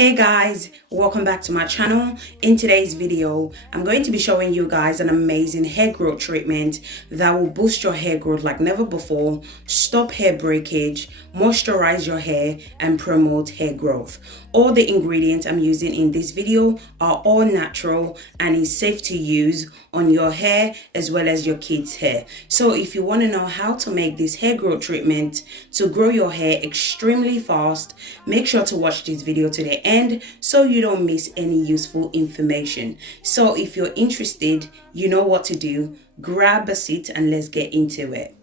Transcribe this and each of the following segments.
Hey guys, welcome back to my channel. In today's video, I'm going to be showing you guys an amazing hair growth treatment that will boost your hair growth like never before, stop hair breakage, moisturize your hair, and promote hair growth. All the ingredients I'm using in this video are all natural and is safe to use on your hair as well as your kids' hair. So if you want to know how to make this hair growth treatment to grow your hair extremely fast, make sure to watch this video to the end so you don't miss any useful information. So if you're interested, you know what to do. Grab a seat and let's get into it.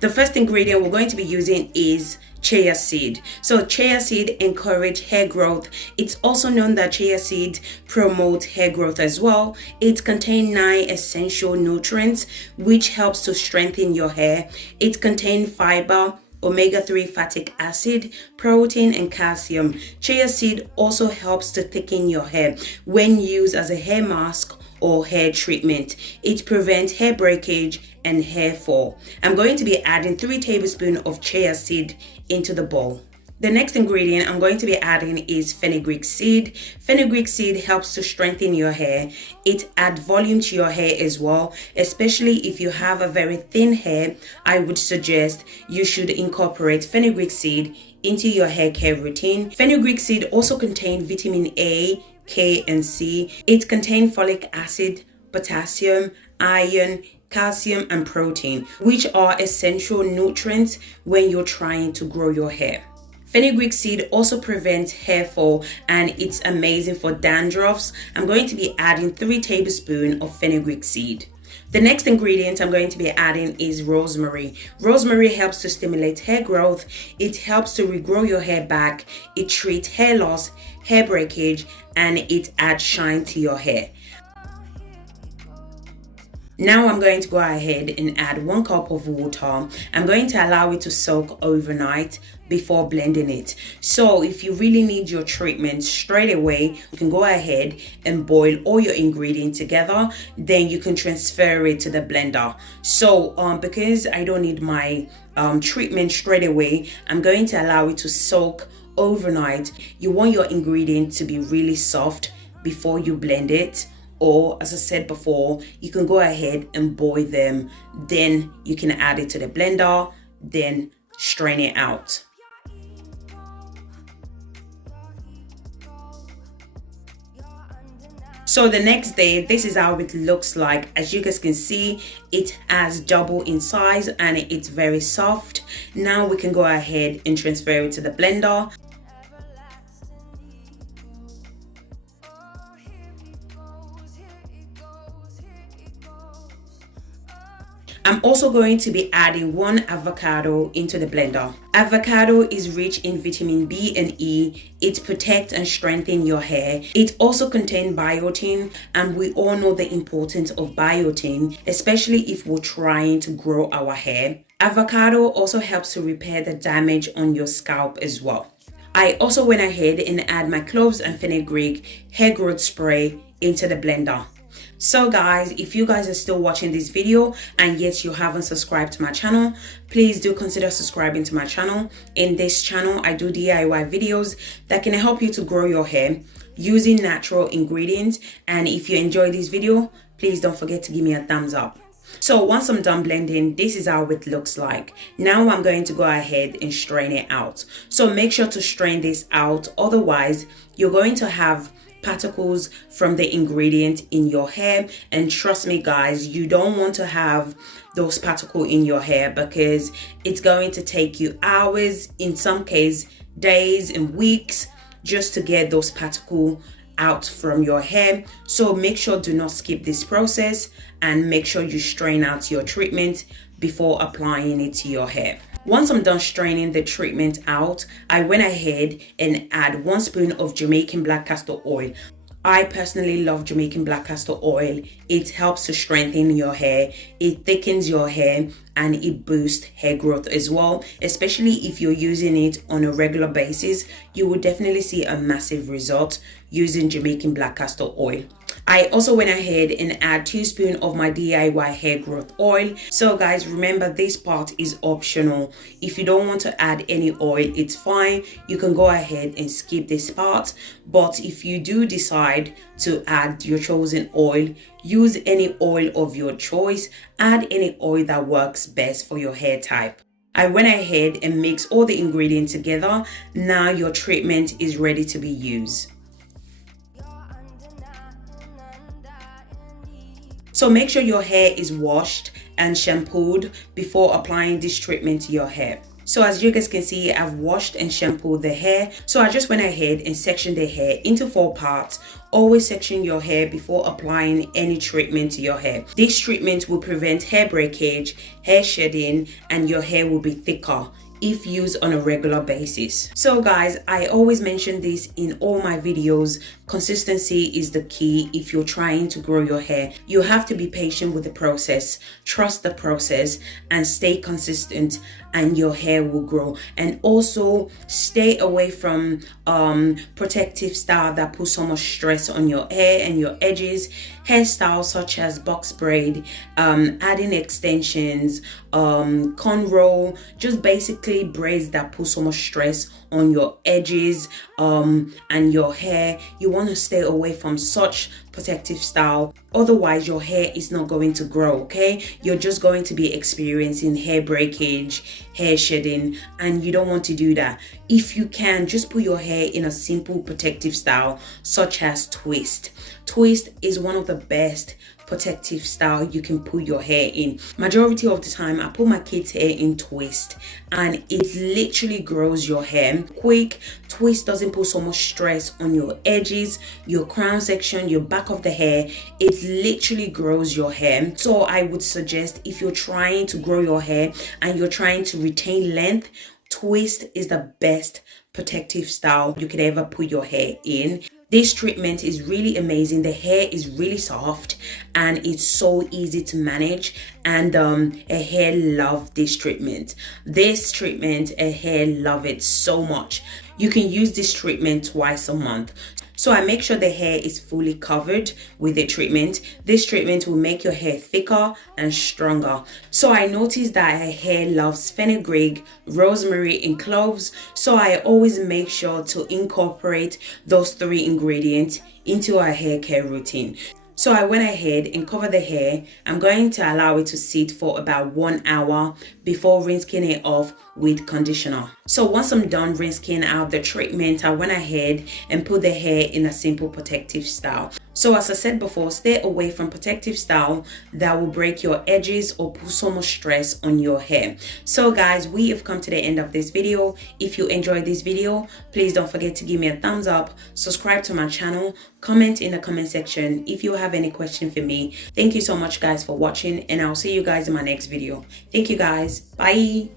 The first ingredient we're going to be using is chia seed. So chia seed encourage hair growth. It's also known that chia seed promote hair growth as well. It contains 9 essential nutrients which helps to strengthen your hair. It contains fiber, omega-3 fatty acid, protein, and calcium. Chia seed also helps to thicken your hair when used as a hair mask or hair treatment. It prevents hair breakage and hair fall. I'm going to be adding 3 tablespoons of chia seed into the bowl. The next ingredient I'm going to be adding is fenugreek seed. Fenugreek seed helps to strengthen your hair. It adds volume to your hair as well, especially if you have a very thin hair. I would suggest you should incorporate fenugreek seed into your hair care routine. Fenugreek seed also contains vitamin A, K, and C. It contains folic acid, potassium, iron, calcium, and protein, which are essential nutrients when you're trying to grow your hair. Fenugreek seed also prevents hair fall and it's amazing for dandruffs. I'm going to be adding 3 tablespoons of fenugreek seed. The next ingredient I'm going to be adding is rosemary. Rosemary helps to stimulate hair growth. It helps to regrow your hair back. It treats hair loss, hair breakage, and it adds shine to your hair. Now I'm going to go ahead and add 1 cup of water. I'm going to allow it to soak overnight before blending it. So if you really need your treatment straight away, you can go ahead and boil all your ingredients together. Then you can transfer it to the blender. So because I don't need my treatment straight away, I'm going to allow it to soak overnight. You want your ingredients to be really soft before you blend it. Or as I said before, you can go ahead and boil them. Then you can add it to the blender, then strain it out. So the next day, this is how it looks like. As you guys can see, it has double in size and it's very soft. Now we can go ahead and transfer it to the blender. I'm also going to be adding 1 avocado into the blender. Avocado is rich in vitamin B and E. It protects and strengthens your hair. It also contains biotin, and we all know the importance of biotin, especially if we're trying to grow our hair. Avocado also helps to repair the damage on your scalp as well. I also went ahead and add my cloves and fenugreek hair growth spray into the blender. So guys, if you guys are still watching this video and yet you haven't subscribed to my channel, please do consider subscribing to my channel. In this channel, I do DIY videos that can help you to grow your hair using natural ingredients. And if you enjoy this video, please don't forget to give me a thumbs up. So once I'm done blending, this is how it looks like. Now I'm going to go ahead and strain it out. So make sure to strain this out, otherwise you're going to have particles from the ingredient in your hair, and trust me guys, you don't want to have those particles in your hair because it's going to take you hours, in some cases days and weeks, just to get those particles out from your hair. So make sure do not skip this process and make sure you strain out your treatment before applying it to your hair. Once I'm done straining the treatment out, I went ahead and add 1 spoon of Jamaican black castor oil. I personally love Jamaican black castor oil. It helps to strengthen your hair, it thickens your hair, and it boosts hair growth as well. Especially if you're using it on a regular basis, you will definitely see a massive result using Jamaican black castor oil. I also went ahead and add 2 spoons of my DIY hair growth oil. So guys, remember this part is optional. If you don't want to add any oil, it's fine. You can go ahead and skip this part. But if you do decide to add your chosen oil, use any oil of your choice. Add any oil that works best for your hair type. I went ahead and mixed all the ingredients together. Now your treatment is ready to be used. So make sure your hair is washed and shampooed before applying this treatment to your hair. So as you guys can see, I've washed and shampooed the hair. So I just went ahead and sectioned the hair into 4 parts. Always section your hair before applying any treatment to your hair. This treatment will prevent hair breakage, hair shedding, and your hair will be thicker if used on a regular basis. So guys, I always mention this in all my videos. Consistency is the key if you're trying to grow your hair. You have to be patient with the process, trust the process, and stay consistent, and your hair will grow. And also stay away from protective style that put so much stress on your hair and your edges. Hairstyles such as box braid, adding extensions, cornrow, just basically braids that put so much stress on your edges and your hair. You want to stay away from such protective style, otherwise your hair is not going to grow. Okay, you're just going to be experiencing hair breakage, hair shedding, and you don't want to do that. If you can, just put your hair in a simple protective style such as twist. Twist is one of the best protective style you can put your hair in. Majority of the time I put my kids' hair in twist, and it literally grows your hair quick. Twist doesn't put so much stress on your edges, your crown section, your back of the hair. It literally grows your hair. So I would suggest, if you're trying to grow your hair and you're trying to retain length, twist is the best protective style you could ever put your hair in. This treatment is really amazing. The hair is really soft and it's so easy to manage, and a hair love this treatment. A hair love it so much. You can use this treatment twice a month. So I make sure the hair is fully covered with the treatment. This treatment will make your hair thicker and stronger. So I noticed that her hair loves fenugreek, rosemary, and cloves. So I always make sure to incorporate those 3 ingredients into our hair care routine. So I went ahead and covered the hair. I'm going to allow it to sit for about 1 hour before rinsing it off with conditioner. So once I'm done rinsing out the treatment, I went ahead and put the hair in a simple protective style. So as I said before, stay away from protective style that will break your edges or put so much stress on your hair. So guys, we have come to the end of this video. If you enjoyed this video, please don't forget to give me a thumbs up, subscribe to my channel, comment in the comment section if you have any question for me. Thank you so much guys for watching, and I'll see you guys in my next video. Thank you guys. Bye.